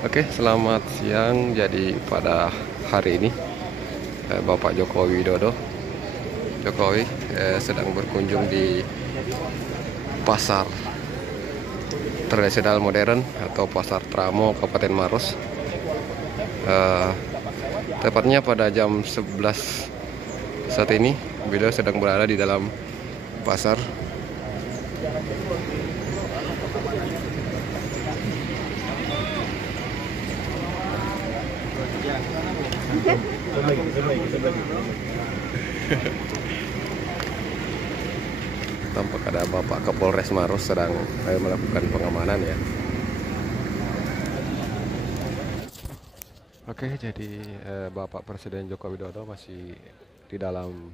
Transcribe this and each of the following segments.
Oke, selamat siang. Jadi pada hari ini Bapak Joko Widodo Jokowi sedang berkunjung di pasar tradisional modern atau pasar Tramo Kabupaten Maros. Eh, Tepatnya pada jam 11 saat ini beliau sedang berada di dalam pasar. Tampak ada Bapak Kapolres Maros sedang melakukan pengamanan ya. Oke, jadi Bapak Presiden Joko Widodo masih di dalam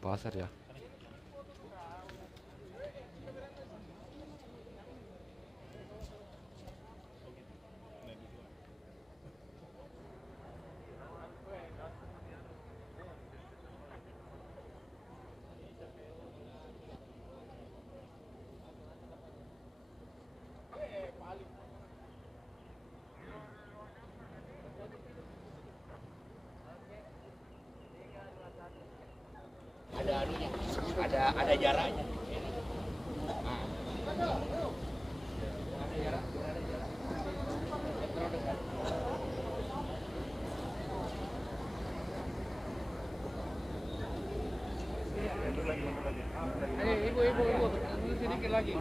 pasar ya. Ada jaraknya. Ibu, sedikit lagi.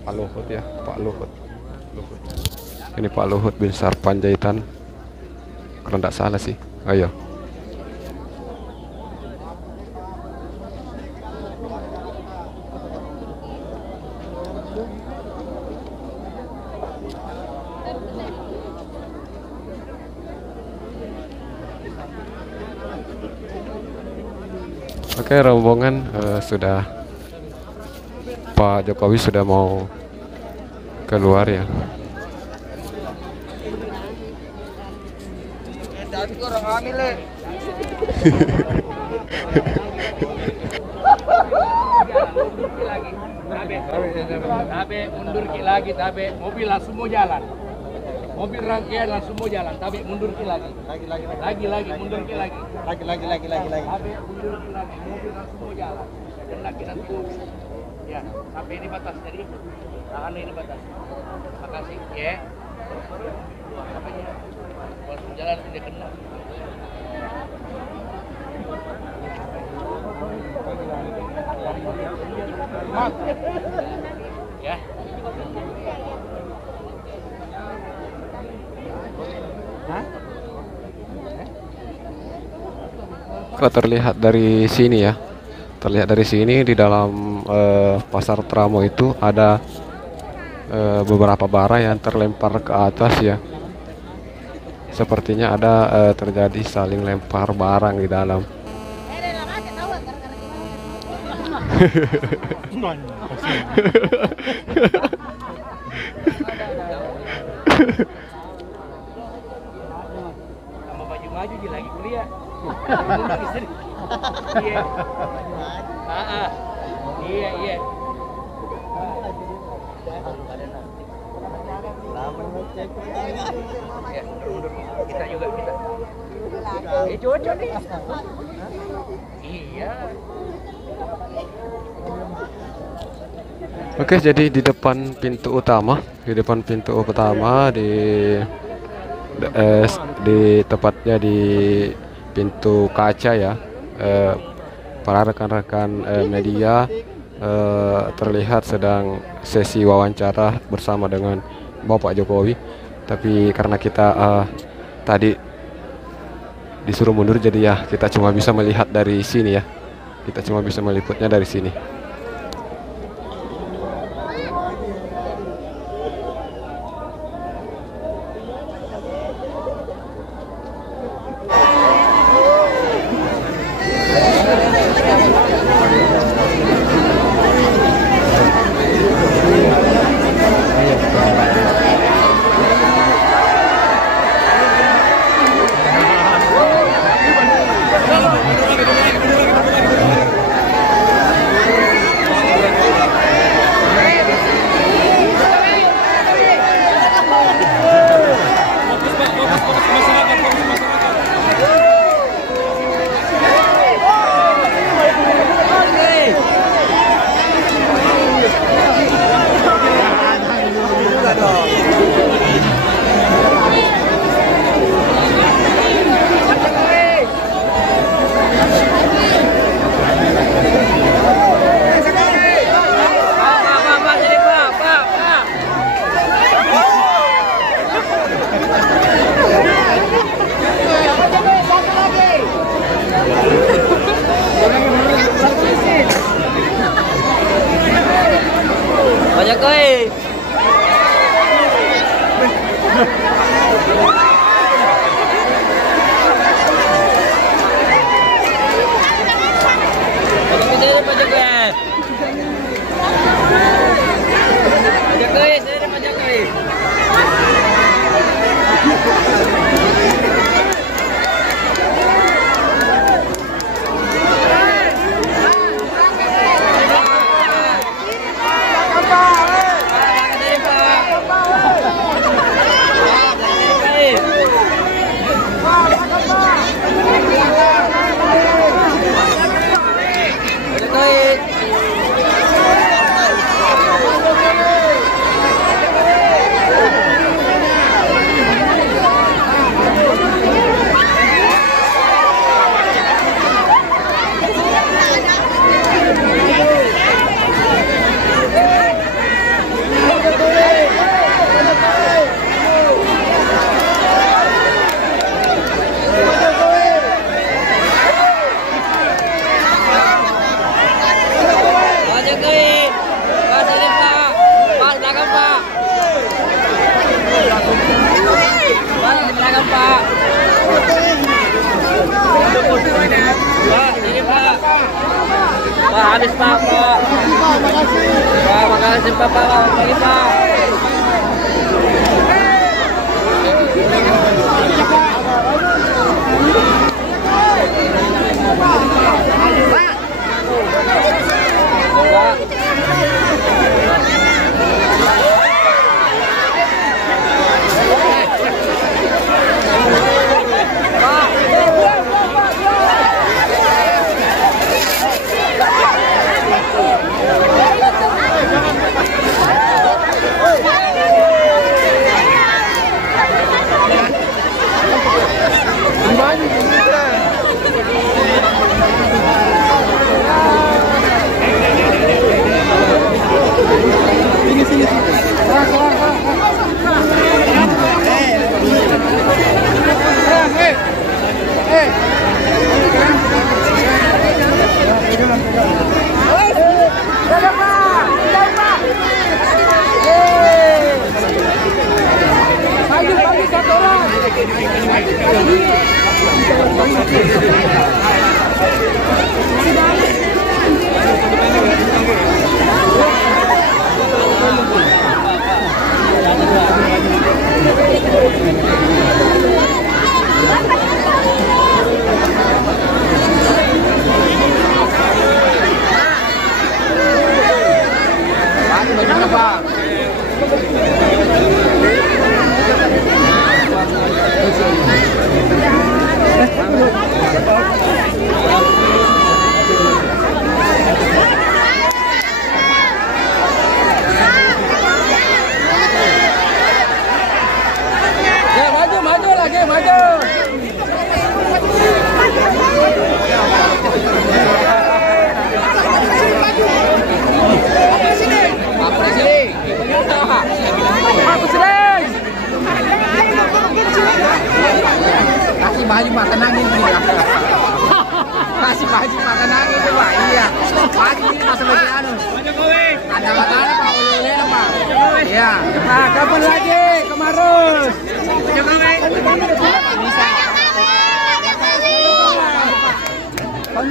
Pak Luhut ya, Pak Luhut. Ini Pak Luhut bin Sarpanjaitan. Kalau tidak salah sih. Ayo. Oke, rombongan sudah Pak Jokowi sudah mau keluar ya. Orang hamil tabe mundur ki lagi, tabe mobil langsung mau jalan, mobil rangkaian langsung mau jalan, tabe mundur ki lagi mundur ki lagi tabe mundur ki lagi, mobil langsung mau jalan dan lagi nanti ya sampai ini batas, jadi tahan ini batas. Makasih ya. Sampai ya langsung jalan tidak kena. Ya. Kalau terlihat dari sini ya, di dalam pasar Tramo itu ada beberapa bara yang terlempar ke atas ya. Sepertinya ada terjadi saling lempar barang di dalam. Sama baju maju dia lagi kuliah. Iya. Iya. Ya, mundur. Kita juga kita. Cocok nih. Iya. Oke, jadi di depan pintu utama di tepatnya di pintu kaca ya, para rekan-rekan media terlihat sedang sesi wawancara bersama dengan Bapak Jokowi. Tapi karena kita tadi disuruh mundur, jadi ya kita cuma bisa melihat dari sini ya. Kita cuma bisa meliputnya dari sini. Habis Pak. Pak, makasih Pak. Pagi Pak.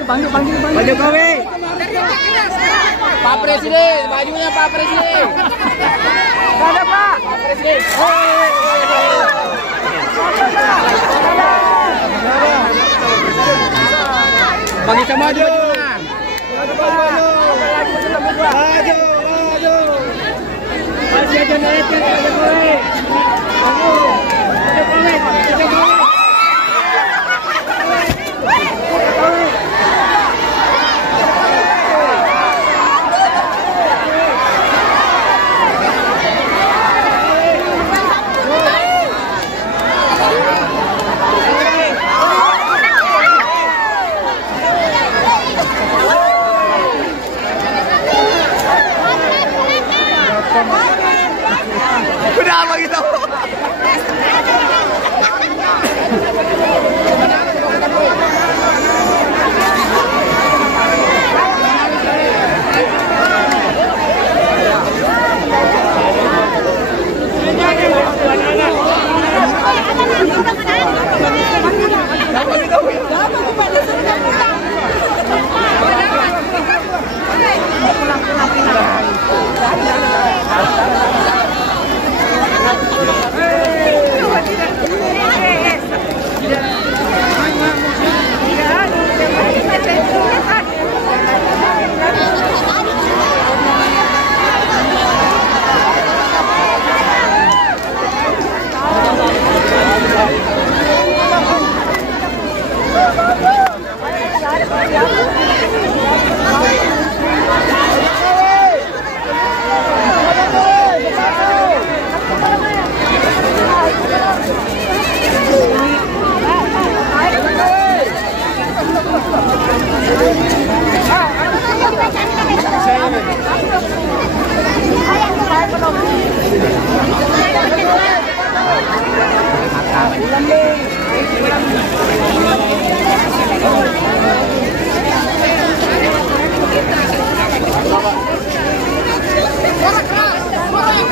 Pak Jokowi. Pak Presiden, bajunya Pak Presiden. Gak ada Pak. Pak Presiden. Bang Isa maju. Maju. Masih aja naik Pak Jokowi. Udah apa gitu?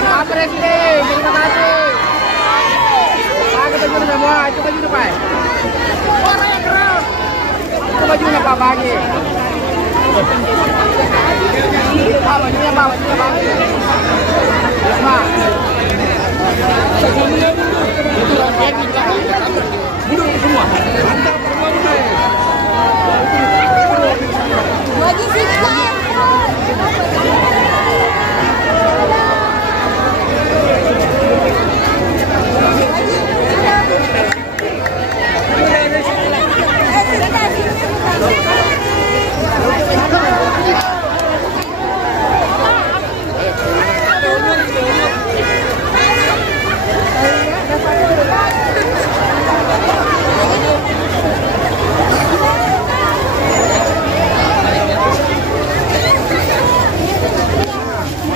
Pak Presiden, terima kasih. Pak, kita baju semua, itu baju itu Pak. Itu bajunya Pak bagi. Pak, bajunya Pak, bajunya Pak. Pak. Mundur semua. Lagi sini Pak.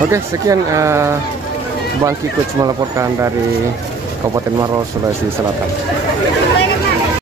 Oke, sekian Bang Kikuc melaporkan dari Kabupaten Maros, Sulawesi Selatan.